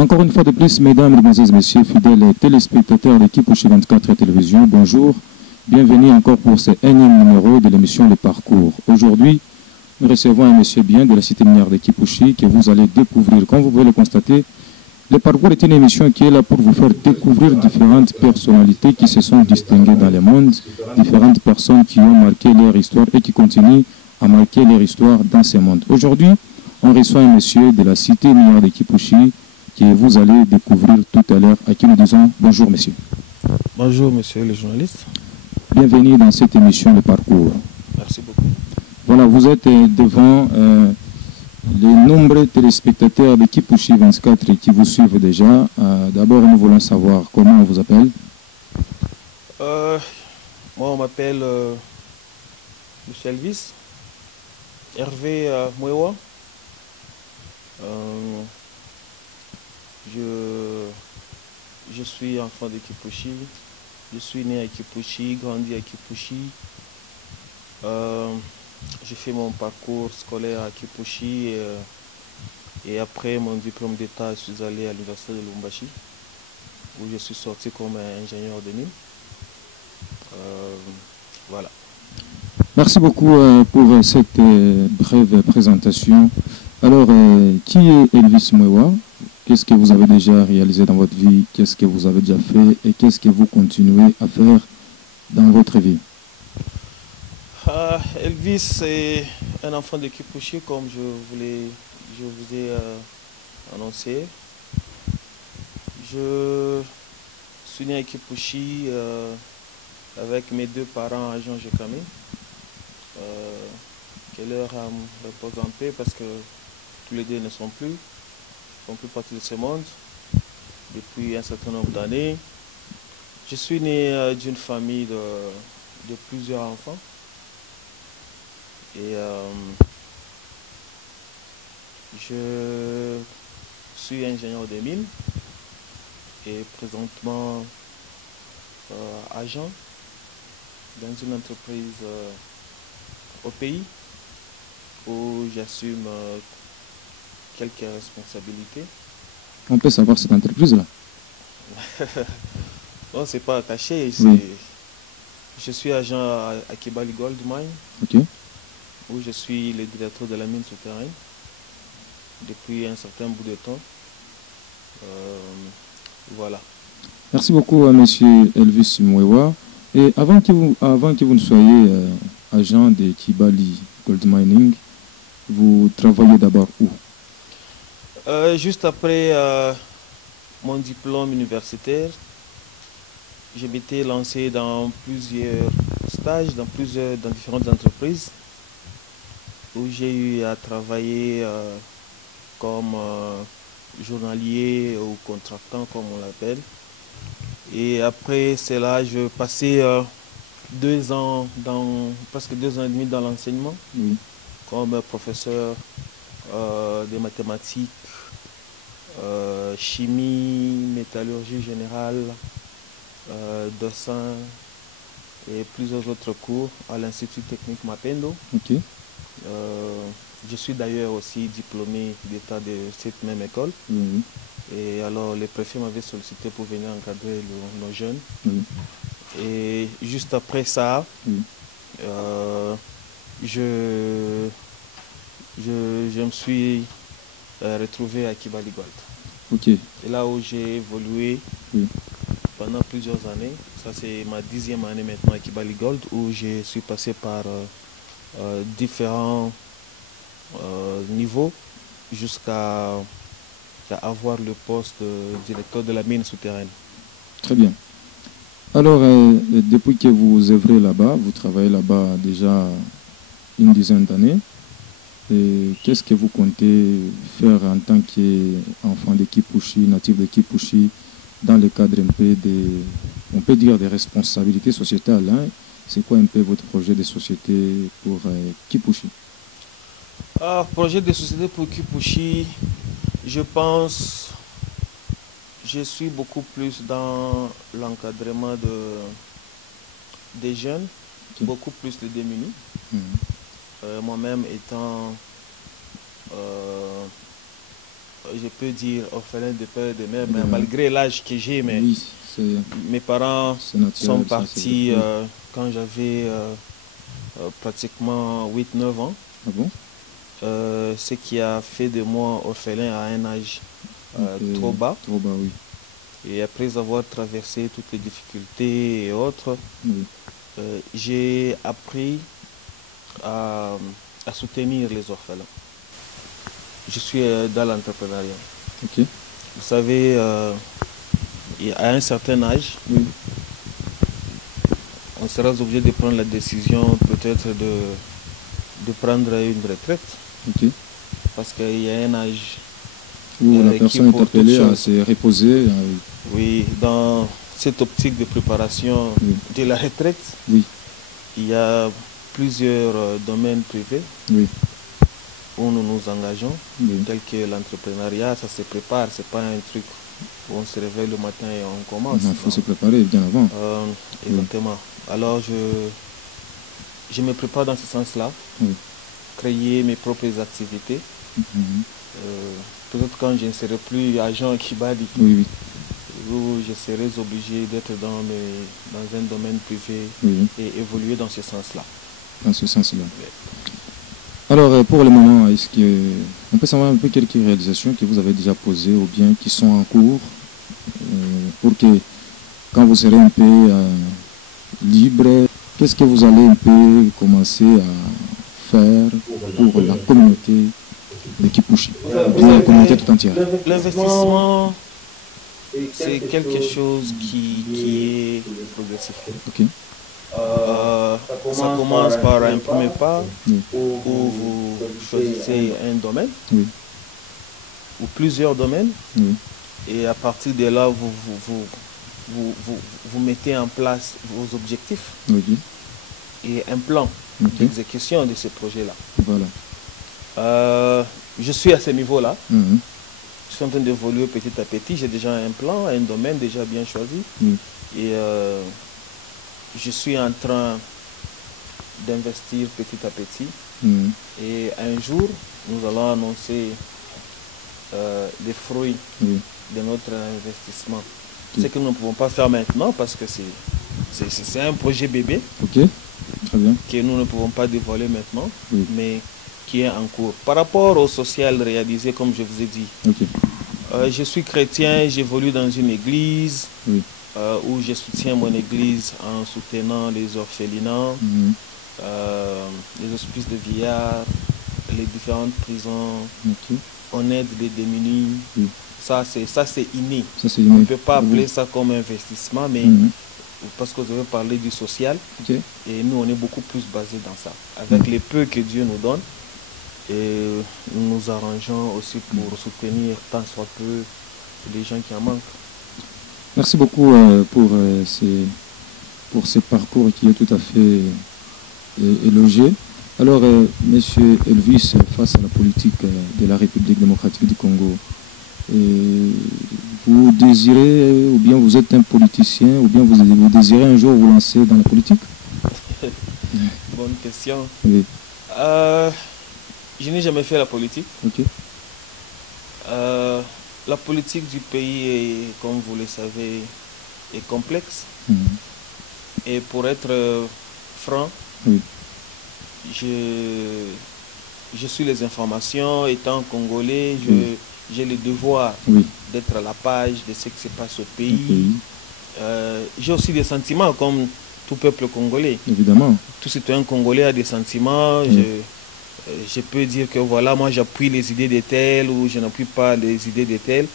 Encore une fois de plus, mesdames, mesdemoiselles, messieurs, fidèles téléspectateurs de Kipouchi 24 Télévision, bonjour. Bienvenue encore pour ce énième numéro de l'émission Les Parcours. Aujourd'hui, nous recevons un monsieur bien de la cité minière de Kipouchi que vous allez découvrir. Comme vous pouvez le constater, Le Parcours est une émission qui est là pour vous faire découvrir différentes personnalités qui se sont distinguées dans le monde, différentes personnes qui ont marqué leur histoire et qui continuent à marquer leur histoire dans ce monde. Aujourd'hui, on reçoit un monsieur de la cité minière de Kipouchi que vous allez découvrir tout à l'heure, à qui nous disons bonjour monsieur. Bonjour monsieur le journaliste. Bienvenue dans cette émission Le Parcours. Merci beaucoup. Voilà, vous êtes devant les nombreux téléspectateurs de Kipouchi 24 qui vous suivent déjà. D'abord, nous voulons savoir comment on vous appelle. Moi, on m'appelle Michel Elvis, Hervé Mouewa. Je suis enfant de Kipouchi. Je suis né à Kipouchi, grandi à Kipouchi. J'ai fait mon parcours scolaire à Kipouchi et après mon diplôme d'état, je suis allé à l'université de Lubumbashi où je suis sorti comme ingénieur de mine. Voilà. Merci beaucoup pour cette brève présentation. Alors, qui est Elvis Mouewa? Qu'est-ce que vous avez déjà réalisé dans votre vie? Qu'est-ce que vous avez déjà fait? Et qu'est-ce que vous continuez à faire dans votre vie? Elvis est un enfant de Kipouchi, comme je vous ai annoncé. Je suis né à Kipouchi avec mes deux parents à Jean Jekami, que leur âme repose en paix parce que tous les deux ne sont plus partie de ce monde depuis un certain nombre d'années. Je suis né d'une famille de plusieurs enfants. Et je suis ingénieur de mine et présentement agent dans une entreprise au pays où j'assume quelques responsabilités. On peut savoir cette entreprise-là? Non, c'est pas caché. Oui. Je suis agent à Kibali Gold Mine. Ok. Où je suis le directeur de la mine souterraine depuis un certain bout de temps. Voilà. Merci beaucoup à monsieur Elvis Mouewa. Et avant que vous ne soyez agent de Kibali Gold Mining, vous travaillez d'abord où? Juste après mon diplôme universitaire, je m'étais lancé dans plusieurs stages, dans différentes entreprises, où j'ai eu à travailler comme journalier ou contractant, comme on l'appelle. Et après cela, je passais presque 2 ans et demi dans l'enseignement, comme professeur de mathématiques, chimie, métallurgie générale, dessin et plusieurs autres cours à l'Institut technique Mapendo. Ok. Je suis d'ailleurs aussi diplômé d'état de cette même école. Et alors les préfets m'avaient sollicité pour venir encadrer nos jeunes. Et juste après ça, je me suis retrouvé à Kibali Gold. Okay. Et là où j'ai évolué pendant plusieurs années. Ça c'est ma 10e année maintenant à Kibali Gold, où je suis passé par différents niveaux jusqu'à avoir le poste de directeur de la mine souterraine. Très bien. Alors, depuis que vous œuvrez là-bas, vous travaillez là-bas déjà une dizaine d'années, qu'est-ce que vous comptez faire en tant qu'enfant de Kipouchi, natif de Kipouchi, dans le cadre un peu on peut dire des responsabilités sociétales, hein? C'est quoi un peu votre projet de société pour Kipouchi? Projet de société pour Kipouchi, je pense, je suis beaucoup plus dans l'encadrement des jeunes, beaucoup plus les démunis. Moi-même étant je peux dire orphelin de père et de mère, mais malgré l'âge que j'ai, mais oui, mes parents naturel, sont partis quand j'avais pratiquement 8-9 ans. Ah bon? Ce qui a fait de moi orphelin à un âge trop bas. Trop bas, oui. Et après avoir traversé toutes les difficultés et autres, Oui. j'ai appris à soutenir les orphelins. Je suis dans l'entrepreneuriat. Ok. Vous savez, à un certain âge, oui. on sera obligé de prendre la décision peut-être de prendre une retraite. Ok. Parce qu'il y a un âge où la personne est appelée à se reposer. Oui, dans cette optique de préparation oui. de la retraite, oui. il y a plusieurs domaines privés oui. où nous nous engageons, oui. tel que l'entrepreneuriat, ça se prépare, c'est pas un truc où on se réveille le matin et on commence. Il faut se préparer bien avant. Exactement. Oui. Alors je me prépare dans ce sens-là, oui. créer mes propres activités. Peut-être quand je ne serai plus agent Kibali, oui, oui. où je serai obligé d'être dans un domaine privé oui. et évoluer dans ce sens-là. Dans ce sens-là. Oui. Alors, pour le moment, est-ce qu'on peut savoir un peu quelques réalisations que vous avez déjà posées ou bien qui sont en cours pour que, quand vous serez un peu libre, qu'est-ce que vous allez un peu commencer à faire pour la communauté de Kipushi, la communauté tout entière? L'investissement, c'est quelque chose qui est progressif. Okay. Ça commence par un premier pas oui. où vous choisissez un domaine oui. ou plusieurs domaines oui. et à partir de là, vous mettez en place vos objectifs oui. et un plan d'exécution de ce projet-là. Voilà. Je suis à ce niveau-là. Je suis en train d'évoluer petit à petit. J'ai déjà un plan, un domaine déjà bien choisi. Et je suis en train d'investir petit à petit. Et un jour, nous allons annoncer les fruits de notre investissement. Ce que nous ne pouvons pas faire maintenant parce que c'est un projet bébé. Ok, très bien. Que nous ne pouvons pas dévoiler maintenant, mais qui est en cours. Par rapport au social réalisé, comme je vous ai dit, je suis chrétien, j'évolue dans une église où je soutiens mon église en soutenant les orphelinats, les hospices de vieillards, les différentes prisons, on aide les démunis. Ça, c'est inné. On ne peut pas appeler ça comme investissement, mais parce que vous avez parlé du social, et nous, on est beaucoup plus basé dans ça. Avec les peu que Dieu nous donne, et nous nous arrangeons aussi pour soutenir tant soit peu les gens qui en manquent. Merci beaucoup pour ce parcours qui est tout à fait élogieux. Alors, Monsieur Elvis, face à la politique de la République démocratique du Congo, vous désirez, ou bien vous êtes un politicien, ou bien vous désirez un jour vous lancer dans la politique? Bonne question. Oui. Je n'ai jamais fait la politique. Ok. La politique du pays, comme vous le savez, est complexe. Et pour être franc, je suis les informations. Étant congolais, j'ai le devoir d'être à la page de ce qui se passe au pays. J'ai aussi des sentiments comme tout peuple congolais. Évidemment. Tout citoyen congolais a des sentiments. Je peux dire que voilà, moi j'appuie les idées de tel ou je n'appuie pas les idées de tel.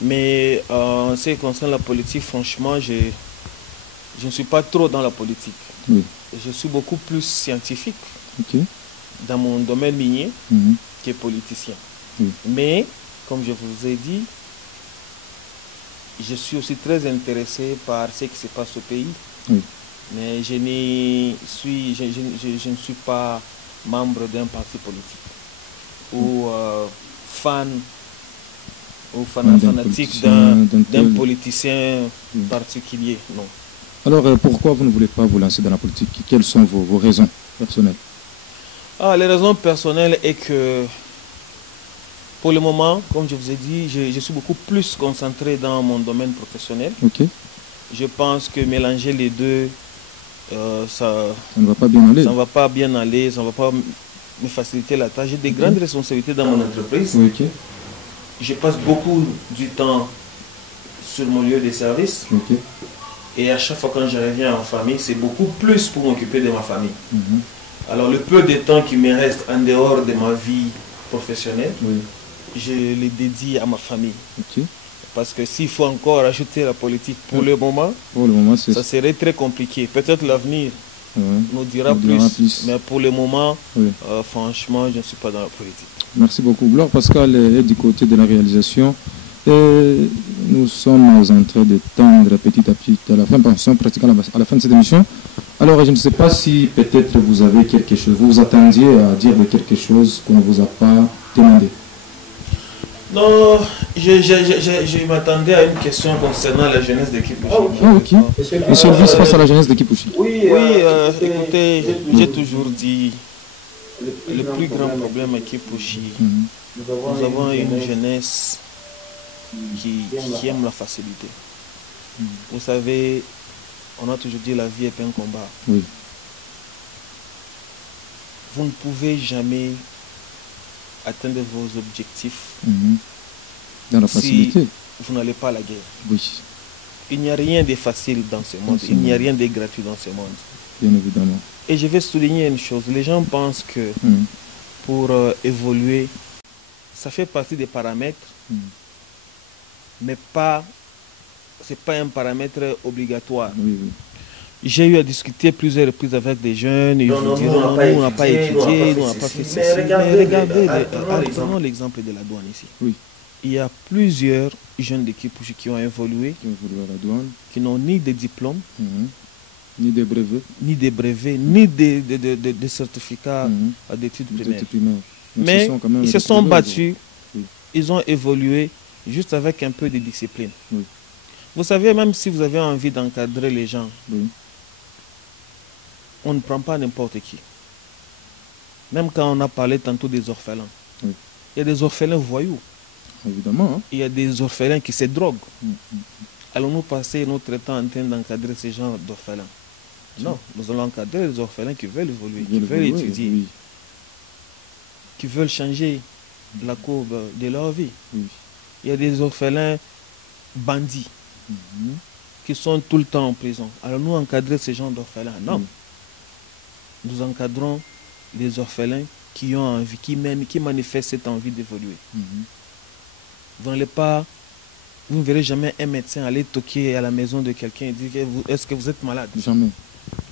Mais en ce qui concerne la politique, franchement, je ne suis pas trop dans la politique. Je suis beaucoup plus scientifique dans mon domaine minier que politicien. Mais, comme je vous ai dit, je suis aussi très intéressé par ce qui se passe au pays. Mais je ne suis pas membre d'un parti politique ou fanatique d'un politicien particulier. Non. Alors, pourquoi vous ne voulez pas vous lancer dans la politique? Quelles sont vos raisons personnelles? Les raisons personnelles est que Pour le moment, comme je vous ai dit, je suis beaucoup plus concentré dans mon domaine professionnel. Ok. Je pense que mélanger les deux, ça ne va pas bien aller. Ça ne va pas bien aller, ça ne va pas me faciliter la tâche. J'ai des grandes responsabilités dans mon entreprise. Ok. Je passe beaucoup du temps sur mon lieu de service. Ok. Et à chaque fois quand je reviens en famille, c'est beaucoup plus pour m'occuper de ma famille. Alors le peu de temps qui me reste en dehors de ma vie professionnelle, je le dédie à ma famille. Ok. Parce que s'il faut encore ajouter la politique pour le moment, ça serait très compliqué. Peut-être l'avenir nous dira plus. Mais pour le moment, franchement, je ne suis pas dans la politique. Merci beaucoup. Gloire Pascal est du côté de la réalisation. Et nous sommes en train de tendre petit à petit à la fin, pratiquement à la fin de cette émission. Alors, je ne sais pas si peut-être vous avez quelque chose, vous vous attendiez à dire de quelque chose qu'on ne vous a pas demandé. Non, je m'attendais à une question concernant la jeunesse de Kipouchi. Ah, ok. Monsieur le vice, face à la jeunesse de Kipouchi. Oui, écoutez, j'ai toujours dit, le plus grand problème à Kipouchi, nous avons une jeunesse qui aime la facilité. Vous savez, on a toujours dit la vie est un combat. Oui. Vous ne pouvez jamais atteindre vos objectifs dans la facilité. Si vous n'allez pas à la guerre. Oui. Il n'y a rien de facile dans ce monde. Il n'y a rien de gratuit dans ce monde. Bien évidemment. Et je vais souligner une chose. Les gens pensent que pour évoluer, ça fait partie des paramètres, mais c'est pas un paramètre obligatoire. Oui, oui. J'ai eu à discuter plusieurs reprises avec des jeunes. Ils vous diront, on n'a pas étudié, on n'a pas fait ceci. Mais regardez, prenons l'exemple de la douane ici. Oui. Il y a plusieurs jeunes d'équipe qui ont évolué, à la douane, qui n'ont ni de diplôme, ni des brevets, ni de certificats d'études primaires. Mais ils se sont battus, ils ont évolué juste avec un peu de discipline. Oui. Vous savez, même si vous avez envie d'encadrer les gens, on ne prend pas n'importe qui. Même quand on a parlé tantôt des orphelins. Il y a des orphelins voyous. Évidemment. Hein? Il y a des orphelins qui se droguent. Allons-nous passer notre temps en train d'encadrer ces gens d'orphelins? Non, nous allons encadrer les orphelins qui veulent évoluer, qui veulent étudier, qui veulent changer la courbe de leur vie. Il y a des orphelins bandits qui sont tout le temps en prison. Alors nous encadrer ces gens d'orphelins? Non. Nous encadrons les orphelins qui ont envie, qui manifestent cette envie d'évoluer. Vous ne verrez jamais un médecin aller toquer à la maison de quelqu'un et dire est-ce que vous êtes malade? Jamais.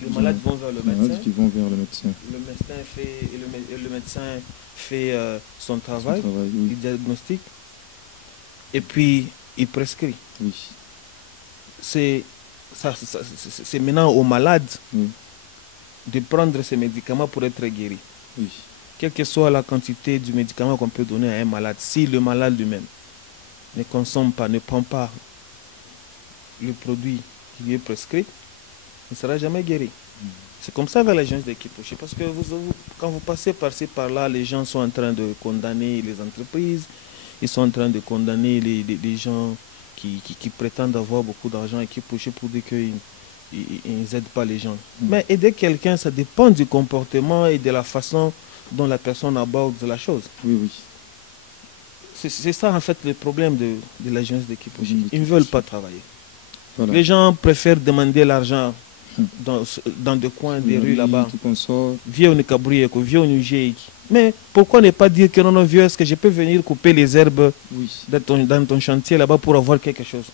Les malades vont vers le médecin. Qui vont vers le médecin. Le médecin fait son travail, il diagnostique et puis il prescrit. Oui. C'est maintenant aux malades de prendre ces médicaments pour être guéris. Oui. Quelle que soit la quantité du médicament qu'on peut donner à un malade, si le malade lui-même ne consomme pas, ne prend pas le produit qui lui est prescrit, il ne sera jamais guéri. C'est comme ça avec la jeunesse de Kipouchi. Parce que quand vous passez par-ci, par-là, les gens sont en train de condamner les entreprises, ils sont en train de condamner les gens qui prétendent avoir beaucoup d'argent à Kipouchi pour dire qu'ils n'aident pas les gens. Mais aider quelqu'un, ça dépend du comportement et de la façon dont la personne aborde la chose. Oui, oui. C'est ça en fait le problème de la jeunesse de Kipouchi. Ils ne veulent pas travailler. Voilà. Les gens préfèrent demander l'argent dans des coins des rues là-bas. Viens au Nikabrieko, viens au Nugéik. Mais pourquoi ne pas dire que non, vieux, est-ce que je peux venir couper les herbes dans ton chantier là-bas pour avoir quelque chose?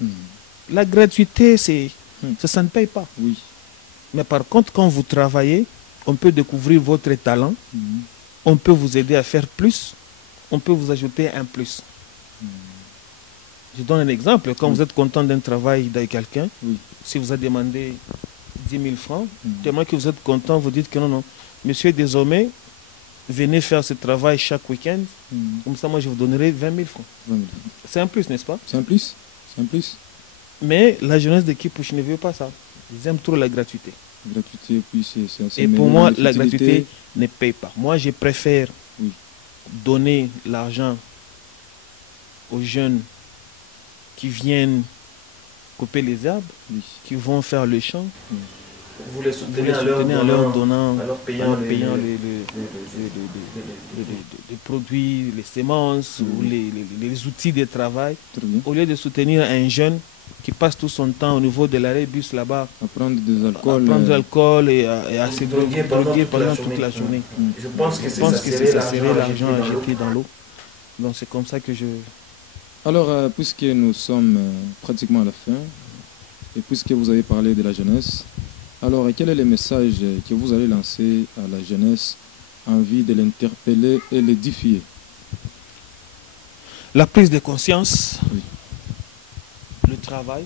La gratuité, ça ne paye pas. Oui. Mais par contre, quand vous travaillez, on peut découvrir votre talent, on peut vous aider à faire plus, on peut vous ajouter un plus. Je donne un exemple. Quand vous êtes content d'un travail de quelqu'un, si vous avez demandé 10 000 francs, tellement que vous êtes content, vous dites que non, monsieur, désormais, venez faire ce travail chaque week-end, comme ça, moi, je vous donnerai 20 000 francs. C'est un plus, n'est-ce pas? C'est un plus. C'est un plus. Mais la jeunesse de Kipouchi ne veut pas ça. Ils aiment trop la gratuité. Gratuité, puis c'est et pour moi, la gratuité ne paye pas. Moi, je préfère donner l'argent aux jeunes qui viennent couper les arbres, qui vont faire le champ. Vous les soutenez en leur donnant, en leur payant les produits, les semences ou les outils de travail. Au lieu de soutenir un jeune qui passe tout son temps au niveau de l'arrêt bus là-bas, à prendre de l'alcool et à se droguer pendant toute la journée. Je pense que ça serait l'argent à jeter dans l'eau. Donc c'est comme ça que je... Alors, puisque nous sommes pratiquement à la fin, et puisque vous avez parlé de la jeunesse, alors quel est le message que vous allez lancer à la jeunesse en vue de l'interpeller et l'édifier? La prise de conscience, oui. Le travail,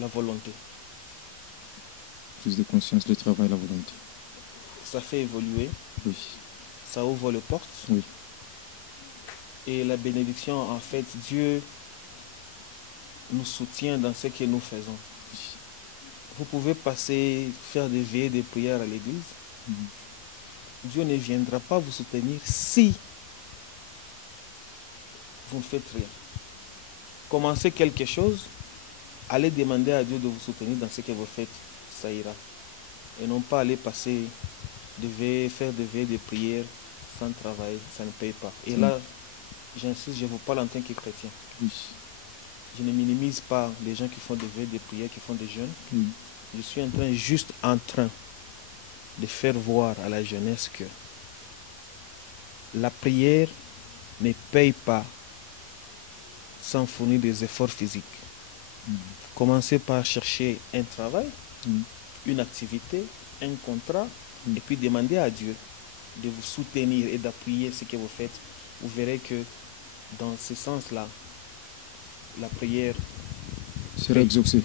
la volonté. Prise de conscience, le travail, la volonté. Ça fait évoluer, oui. Ça ouvre les portes. Oui. Et la bénédiction, en fait, Dieu nous soutient dans ce que nous faisons. Vous pouvez faire des veillées, des prières à l'église. Dieu ne viendra pas vous soutenir si vous ne faites rien. Commencez quelque chose, allez demander à Dieu de vous soutenir dans ce que vous faites, ça ira. Et non pas aller faire des veillées, des prières sans travail, ça ne paye pas. Et là, j'insiste, je vous parle en tant que chrétien. Oui. Je ne minimise pas les gens qui font des veillées, des prières, qui font des jeûnes. Oui. Je suis juste en train de faire voir à la jeunesse que la prière ne paye pas sans fournir des efforts physiques. Commencez par chercher un travail, une activité, un contrat, et puis demandez à Dieu de vous soutenir et d'appuyer ce que vous faites. Vous verrez que dans ce sens-là, la prière sera exaucée.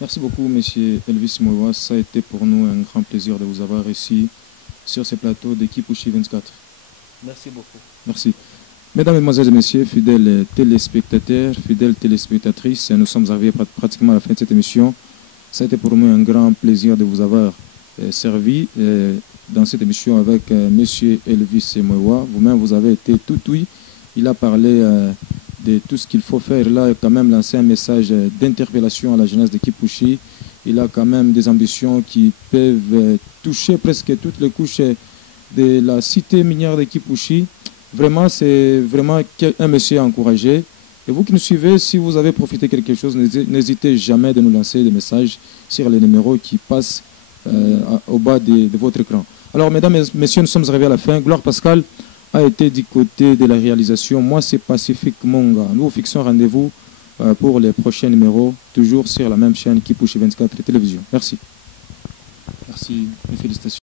Merci beaucoup, M. Elvis Moiwa. Ça a été pour nous un grand plaisir de vous avoir ici sur ce plateau de Kipouchi 24. Merci beaucoup. Merci. Mesdames, Mesdemoiselles et Messieurs, fidèles téléspectateurs, fidèles téléspectatrices, nous sommes arrivés pratiquement à la fin de cette émission. Ça a été pour nous un grand plaisir de vous avoir servi dans cette émission avec M. Elvis Moiwa. Vous-même, vous avez été tout oui. Il a parlé de tout ce qu'il faut faire. Il a quand même lancé un message d'interpellation à la jeunesse de Kipouchi. Il a quand même des ambitions qui peuvent toucher presque toutes les couches de la cité minière de Kipouchi. Vraiment, c'est vraiment un monsieur à encourager. Et vous qui nous suivez, si vous avez profité de quelque chose, n'hésitez jamais de nous lancer des messages sur les numéros qui passent au bas de votre écran. Alors, mesdames et messieurs, nous sommes arrivés à la fin. Gloire Pascal a été du côté de la réalisation. Moi, c'est Pacifique Monga. Nous vous fixons rendez-vous pour les prochains numéros, toujours sur la même chaîne Kipouchi 24 Télévision. Merci. Merci et félicitations.